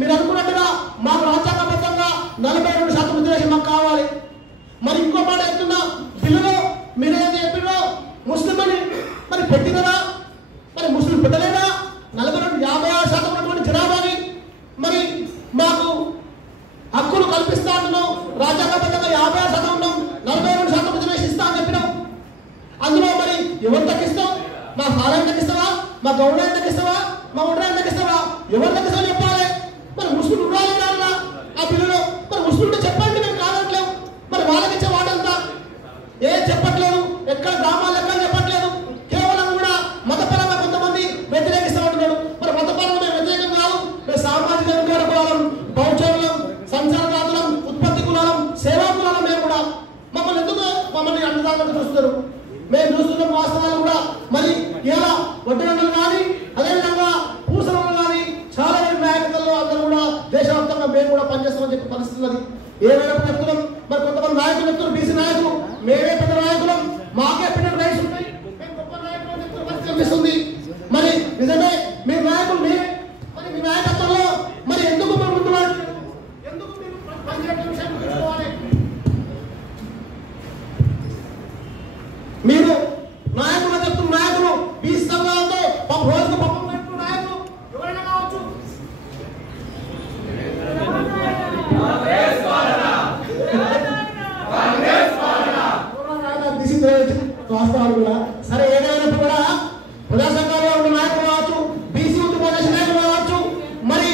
మీరు అనుకున్నట్టుగా మాకు రాజ్యాంగబద్ధంగా 42% రిజర్వేషన్ మాకు కావాలి. మరి ఇంకో మాట చెప్తున్నా, బిల్లులో మీరేది చెప్పినో ముస్లిం అని మరి పెట్టినరా? మరి ముస్లిం పెట్టలేదా? 56% ఉన్నటువంటి జనాభాని మరి మాకు హక్కులు కల్పిస్తా అంటున్నాం. రాజ్యాంగబద్ధంగా 56% ఉన్నాం, 42% రిజర్వేషన్ ఇస్తా అని చెప్పినాం. అందులో మరి ఎవరు తగ్గిస్తాం? మా ఫారాన్ని తగ్గిస్తావా? మా గౌడాన్ని తగ్గిస్తావా? మా ఉడ్రాన్ని తగ్గిస్తావా? ఎవరు తగ్గిస్తామో చెప్పాలి. మరి ముస్లిం ఉండాలి కావాలా ఆ బిల్లులో? మరి ముస్లింలు చెప్పండి, మేము కాదట్లేము. మరి వాళ్ళకి ఇచ్చే వాటంతా ఏం చెప్పట్లేదు, ఎక్కడ గ్రామాల లెక్కలు చెప్పట్లేదు. కేవలం కూడా మతపరంగా కొంతమంది వ్యతిరేకిస్తామంటున్నాడు. మరి మతపరంగా మేము వ్యతిరేకం కాదు, మేము సామాజిక వికార కులాలం, బహుచరులం, సంచారదాతులం, ఉత్పత్తి కులాలం, సేవా కులాలం. మేము కూడా మమ్మల్ని ఎందుకు అన్నదానం చూస్తారు? మేము చూస్తున్న వాస్తవాలు కూడా మరి ఇలా వడ్డనలు కానీ అదేవిధంగా పూసలు కానీ చాలా నాయకత్వంలో అందరూ కూడా దేశవ్యాప్తంగా మేము కూడా పనిచేస్తామని చెప్పే పరిస్థితి ఉన్నది. ఏమైనా చెప్తున్నాం, మరి కొంతమంది నాయకులు చెప్తున్నారు, బీసీ నాయకులు మేమే పెద్ద నాయకులం, మాకే పెద్ద రైట్స్ ఉంటాయి, మేము గొప్ప నాయకులు అని చెప్తున్న పరిస్థితి అనిపిస్తుంది. మరి నిజమే మీ నాయకులు మేమే, మరి మీ నాయకత్వంలో మరి ఎందుకు మేము ముందు ఎందుకు మీరు పనిచేయడం విషయాన్ని తెలుసుకోవాలి. మీరు నాయకులు చెప్తున్న నాయకులు బీసీ సంఘాలతో రోజుకు పప్పం పెట్టుకున్న నాయకులు ఎవరైనా కావచ్చు. వాస్తవాలు కూడా సరే ఏదైనప్పుడు కూడా ప్రజా సంఘాల్లో ఉన్న నాయకులు కావచ్చు, బీసీ ఉద్యమ నాయకులు కావచ్చు, మరి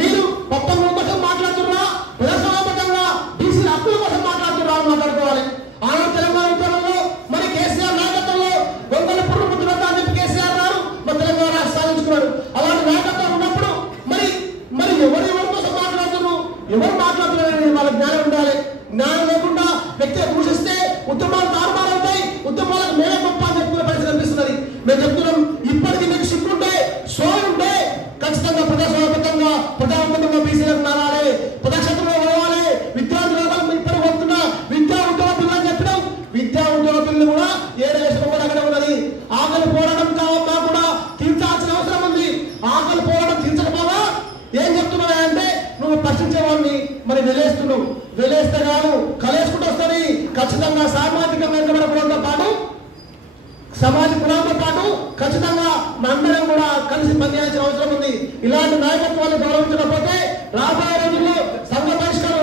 మీరు పప్పం కోసం మాట్లాడుతున్నా, ప్రజాస్వామ్యబద్ధంగా బీసీ హక్కుల కోసం మాట్లాడుతున్నా మాట్లాడుకోవాలి. ఆనాడు తెలంగాణ ఉద్యమంలో మరి కేసీఆర్ నాయకత్వంలో గొంగళ పురుగు ముద్దులంతా అని చెప్పి కేసీఆర్ గారు మరి తెలంగాణ సాధించుకున్నాడు. అలాంటి నాయకత్వం ఉన్నప్పుడు మరి మరి ఎవరి కోసం మాట్లాడుతున్నారు, ఎవరు మాట్లాడుతున్నారు వాళ్ళ జ్ఞానం ఉండాలి. జ్ఞానం లేకుండా వ్యక్తిగా దూషిస్తే ఉద్యమాలు తారుమారవుతాయి, ఉద్యమాలకు మేమే గొప్ప అని చెప్పుకునే పరిస్థితి అనిపిస్తున్నది. మేము చెప్తున్నాం, ఇప్పటికీ మీకు సిగ్గుంటే సోయుంటే ఖచ్చితంగా ప్రజాస్వామ్యబద్ధంగా ప్రజావంతంగా బీసీలకు నారాలి, ప్రజాక్షేత్రంలో పోవాలి. విద్యార్థులు ఇప్పటికి వస్తున్నా విద్యా ఉద్యోగ బిల్లు అని చెప్పినాం. విద్యా ఉద్యోగ బిల్లు కూడా 7 లక్షల కూడా అక్కడే ఉన్నది. ఆకలి పోరాటం కావన్నా కూడా తీర్చాల్సిన అవసరం ఉంది. ఆకలి పోరాటం తీర్చకపోగా ఏం చెప్తున్నా అంటే నువ్వు ప్రశ్నించేవాడిని మరి వెలేస్తున్నావు. వెలేస్తే కాదు కలేసుకుంటూ వస్తుంది. ఖచ్చితంగా సామాజికంగా వెనుకబడిన కులంతో పాటు సమాజ కులంతో పాటు ఖచ్చితంగా మనందరం కూడా కలిసి పనిచేయాల్సిన అవసరం ఉంది. ఇలాంటి నాయకత్వాన్ని గౌరవించకపోతే రాబోయే రోజుల్లో సంఘ పరిష్కారం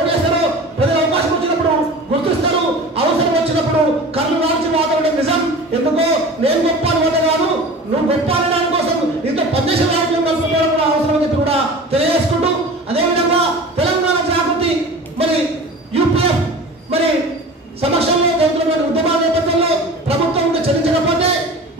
ఓడేస్తారో ప్రజలు అవకాశం వచ్చినప్పుడు గుర్తిస్తారు. అవసరం వచ్చినప్పుడు కళ్ళు నాల్చి వాదన నిజం. ఎందుకో నేను గొప్ప అని వద్ద కాదు, నువ్వు గొప్ప అనడానికి కోసం ఇంత పనిచేసే నాయకులు కలుపుకోవడం కూడా అవసరం అని చెప్పి కూడా తెలియజేసుకుంటూ, అదేవిధంగా తెలంగాణ జాగృతి మరి యూపీఎఫ్ మరి సమక్షంలో జరుగుతున్న ఉద్యమాల నేపథ్యంలో ప్రభుత్వం చెల్లించకపోతే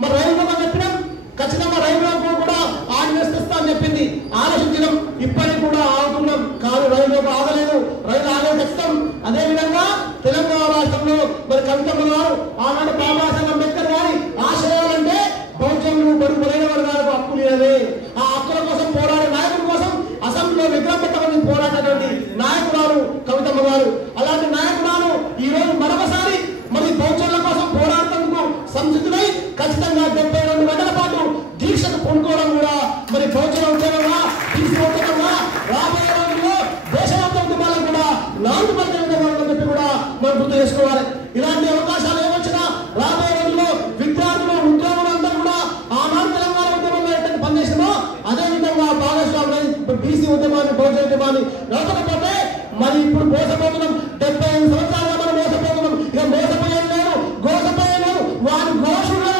మరి రైలు చెప్పినాం. ఖచ్చితంగా రైలు కూడా ఆర్డినెన్స్ తెస్తా అని చెప్పింది. ఆలోచించడం ఇప్పటికి కూడా ఆగుతున్నాం కాదు, రైలు ఆగలేదు. రైలు ఆగలేదు ఖచ్చితం. అదేవిధంగా తెలంగాణ రాష్ట్రంలో మరి కవితమ్మ గారు ఆనాడు బాబాసాహెబ్ అంబేద్కర్ గారి ఆశయాలంటే బహుజనులు బడుగులైన వర్గాలకు హక్కులు లేవే. ఆ హక్కుల కోసం పోరాడే నాయకుల కోసం అసెంబ్లీలో విగ్రహం పెట్టమని పోరాడినటువంటి నాయకురాలు కవితమ్మ గారు. అలాంటి నాయకురాలు ఈ రోజు మరొకసారి మరి బహుజనుల కోసం పోరాడేందుకు సంసిద్ధులై ఖచ్చితంగా 72 గంటల పాటు దీక్షకు పొందుకోవడం కూడా మరి బహుజన ఉద్యమంగా తీసుకుంటున్నా. రాబోయే రోజుల్లో దేశవ్యాప్త ఉద్యమాలను కూడా నాలుగు పద్ధతి చెప్పి కూడా మనం గుర్తు చేసుకోవాలి. ఇలాంటి అవకాశాలు ఏమొచ్చినా రాబోయే రోజుల్లో విద్యార్థులు ఉద్యోగులు అందరూ కూడా ఆనాడు తెలంగాణ ఉద్యమంలో ఎట్లా పనిచేసినో అదే విధంగా భాగస్వాములు బీసీ ఉద్యమాన్ని బహుజన ఉద్యమాన్ని నడచకపోతే మరి ఇప్పుడు మోసపోతున్నాం. 75 సంవత్సరాలుగా మనం మోసపోతున్నాం. ఇక మోసపోయేది లేదు, గోసపోయేది లేదు. వారి ఘోషణలో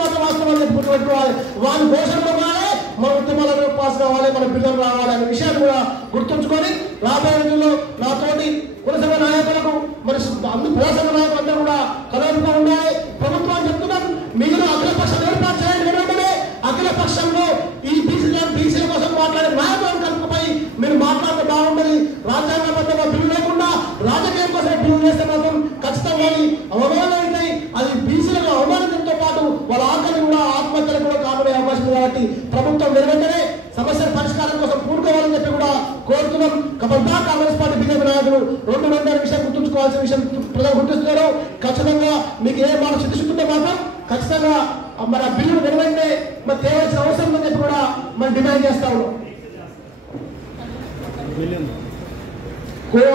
మాత్రం వాస్తవాలు చెప్పుకుంటుకోవాలి. వారి ఘోషణలో కానీ మన ఉద్యమాలలో పాస్ కావాలి, మన పిల్లలు రావాలి అనే విషయాన్ని కూడా గుర్తుంచుకొని రాబోయే రోజుల్లో నాతోటి కుల సంఘ నాయకులకు మరి అన్ని కుల సంఘ నాయకులు అందరూ కూడా కలవకుండా ఉండాలి. ప్రభుత్వాన్ని చెప్తున్నాం, మీరు అఖిల పక్షం ఏర్పాటు చేయండి. ఎందుకంటే అఖిల పక్షంలో ఈ బీసీల కోసం మాట్లాడే నాయకులను కలుపుకుపోయి మీరు మాట్లాడితే బాగుంటుంది. రాజ్యాంగబద్ధంగా బిల్లు లేకుండా రాజకీయం కోసం బిల్లు చేస్తే మాత్రం ఖచ్చితంగా అవమానాలు ఉంటాయి. అది బీసీలకు అవమానించడంతో పాటు వాళ్ళ ఆకలి కూడా ఆత్మహత్యలు కూడా కాపాడే అవకాశం ఉంది. కాబట్టి ప్రభుత్వం వెంటనే సమస్యల పరిష్కారం కోసం పూనుకోవాలని చెప్పి కూడా కోరుతున్నాం. కాబట్టి కాంగ్రెస్ పార్టీ బీజేపీ నాయకులు 2 విషయం గుర్తుంచుకోవాల్సిన విషయం ప్రజలు గుర్తిస్తున్నారు. ఖచ్చితంగా మీకు ఏ మాట చిత్తశుద్ధి మాత్రం ఖచ్చితంగా మరి ఆ బిల్లును వెనువెంటనే మరి తేవాల్సిన అవసరం ఉందని చెప్పి కూడా మనం డిమాండ్ చేస్తా ఉన్నాం. కో